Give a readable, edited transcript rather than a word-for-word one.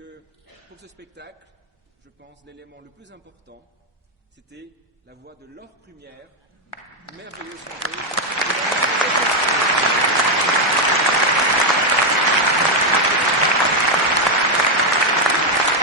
que pour ce spectacle, je pense, l'élément le plus important, c'était la voix de Laure Prumière, merveilleuse chanteuse.